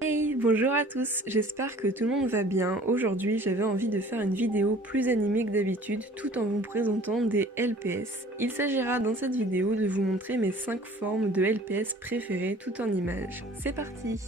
Hey, bonjour à tous, j'espère que tout le monde va bien. Aujourd'hui, j'avais envie de faire une vidéo plus animée que d'habitude tout en vous présentant des LPS. Il s'agira dans cette vidéo de vous montrer mes 5 formes de LPS préférées tout en images. C'est parti!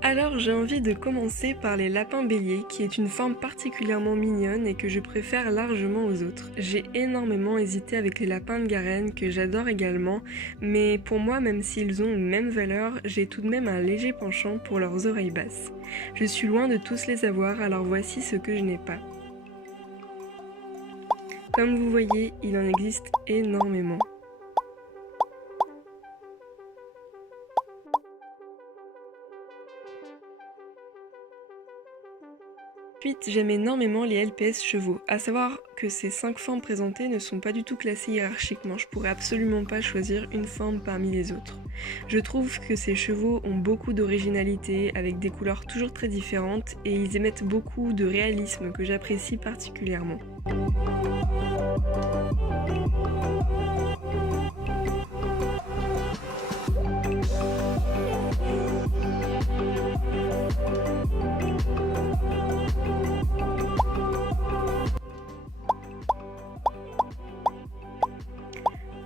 Alors j'ai envie de commencer par les lapins béliers, qui est une forme particulièrement mignonne et que je préfère largement aux autres. J'ai énormément hésité avec les lapins de Garenne, que j'adore également, mais pour moi, même s'ils ont une même valeur, j'ai tout de même un léger penchant pour leurs oreilles basses. Je suis loin de tous les avoir, alors voici ce que je n'ai pas. Comme vous voyez, il en existe énormément. Ensuite, j'aime énormément les LPS chevaux, à savoir que ces 5 formes présentées ne sont pas du tout classées hiérarchiquement, je pourrais absolument pas choisir une forme parmi les autres. Je trouve que ces chevaux ont beaucoup d'originalité, avec des couleurs toujours très différentes, et ils émettent beaucoup de réalisme que j'apprécie particulièrement.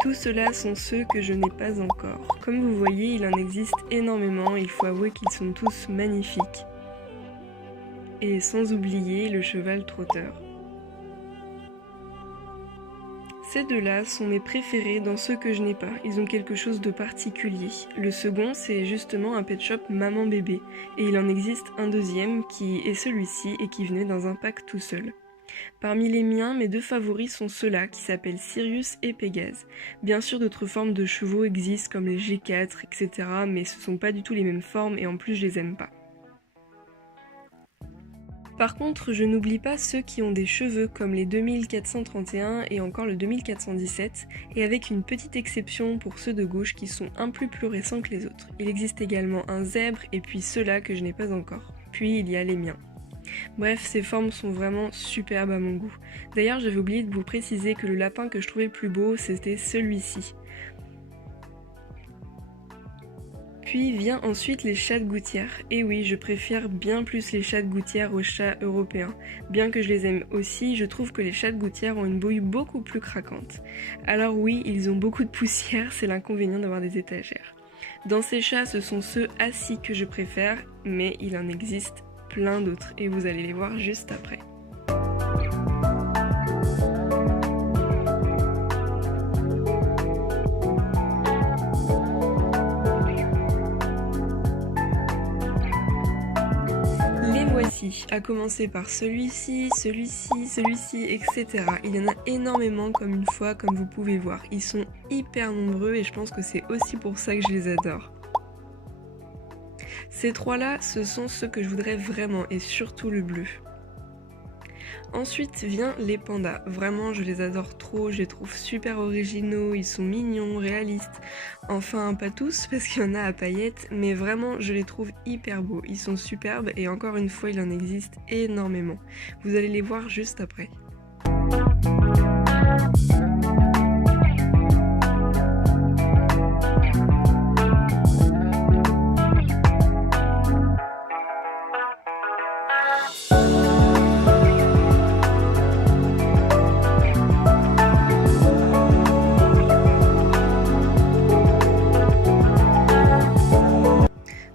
Tout cela sont ceux que je n'ai pas encore. Comme vous voyez, il en existe énormément, il faut avouer qu'ils sont tous magnifiques. Et sans oublier le cheval trotteur. Ces deux-là sont mes préférés dans ceux que je n'ai pas, ils ont quelque chose de particulier. Le second, c'est justement un pet shop maman-bébé, et il en existe un deuxième qui est celui-ci et qui venait dans un pack tout seul. Parmi les miens, mes deux favoris sont ceux-là qui s'appellent Sirius et Pégase. Bien sûr, d'autres formes de chevaux existent comme les G4, etc. mais ce sont pas du tout les mêmes formes et en plus je les aime pas. Par contre, je n'oublie pas ceux qui ont des cheveux comme les 2431 et encore le 2417, et avec une petite exception pour ceux de gauche qui sont un peu plus récents que les autres. Il existe également un zèbre et puis ceux-là que je n'ai pas encore. Puis il y a les miens. Bref, ces formes sont vraiment superbes à mon goût. D'ailleurs, j'avais oublié de vous préciser que le lapin que je trouvais le plus beau, c'était celui-ci. Puis vient ensuite les chats de gouttière. Et oui, je préfère bien plus les chats de gouttière aux chats européens. Bien que je les aime aussi, je trouve que les chats de gouttière ont une bouille beaucoup plus craquante. Alors oui, ils ont beaucoup de poussière, c'est l'inconvénient d'avoir des étagères. Dans ces chats, ce sont ceux assis que je préfère, mais il en existe plein d'autres et vous allez les voir juste après. Les voici, à commencer par celui-ci, celui-ci, celui-ci, etc. Il y en a énormément comme une fois, comme vous pouvez voir. Ils sont hyper nombreux et je pense que c'est aussi pour ça que je les adore. Ces trois-là, ce sont ceux que je voudrais vraiment, et surtout le bleu. Ensuite vient les pandas. Vraiment, je les adore trop, je les trouve super originaux, ils sont mignons, réalistes. Enfin, pas tous, parce qu'il y en a à paillettes, mais vraiment, je les trouve hyper beaux. Ils sont superbes, et encore une fois, il en existe énormément. Vous allez les voir juste après.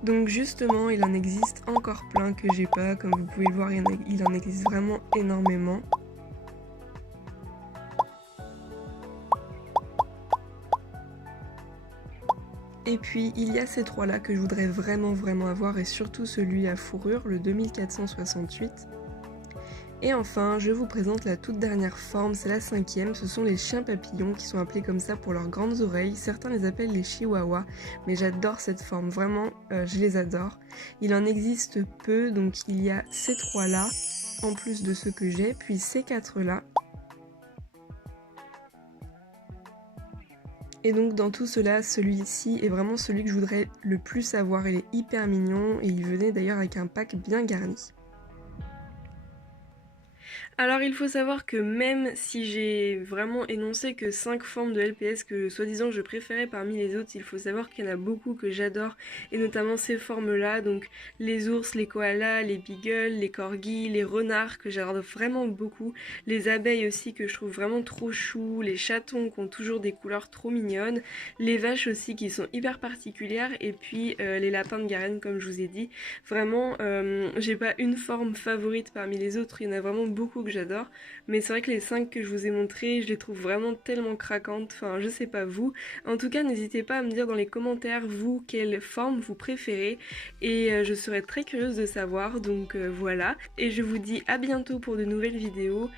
Donc justement, il en existe encore plein que j'ai pas, comme vous pouvez le voir, il en existe vraiment énormément. Et puis il y a ces trois-là que je voudrais vraiment avoir, et surtout celui à fourrure, le 2468. Et enfin, je vous présente la toute dernière forme, c'est la 5e, ce sont les chiens papillons qui sont appelés comme ça pour leurs grandes oreilles. Certains les appellent les chihuahuas, mais j'adore cette forme, vraiment, je les adore. Il en existe peu, donc il y a ces trois-là, en plus de ceux que j'ai, puis ces quatre-là. Et donc dans tout cela, celui-ci est vraiment celui que je voudrais le plus avoir. Il est hyper mignon et il venait d'ailleurs avec un pack bien garni. Alors il faut savoir que même si j'ai vraiment énoncé que 5 formes de LPS que soi-disant je préférais parmi les autres, il faut savoir qu'il y en a beaucoup que j'adore, et notamment ces formes-là, donc les ours, les koalas, les beagles, les corgis, les renards que j'adore vraiment beaucoup, les abeilles aussi que je trouve vraiment trop chou, les chatons qui ont toujours des couleurs trop mignonnes, les vaches aussi qui sont hyper particulières, et puis les lapins de Garenne comme je vous ai dit. Vraiment, j'ai pas une forme favorite parmi les autres, il y en a vraiment beaucoup que j'adore, mais c'est vrai que les 5 que je vous ai montrés, je les trouve vraiment tellement craquantes, enfin je sais pas vous. En tout cas, n'hésitez pas à me dire dans les commentaires vous quelle forme vous préférez, et je serais très curieuse de savoir, donc voilà. Et je vous dis à bientôt pour de nouvelles vidéos,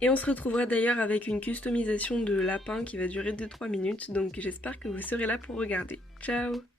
et on se retrouvera d'ailleurs avec une customisation de lapin qui va durer 2-3 minutes, donc j'espère que vous serez là pour regarder. Ciao!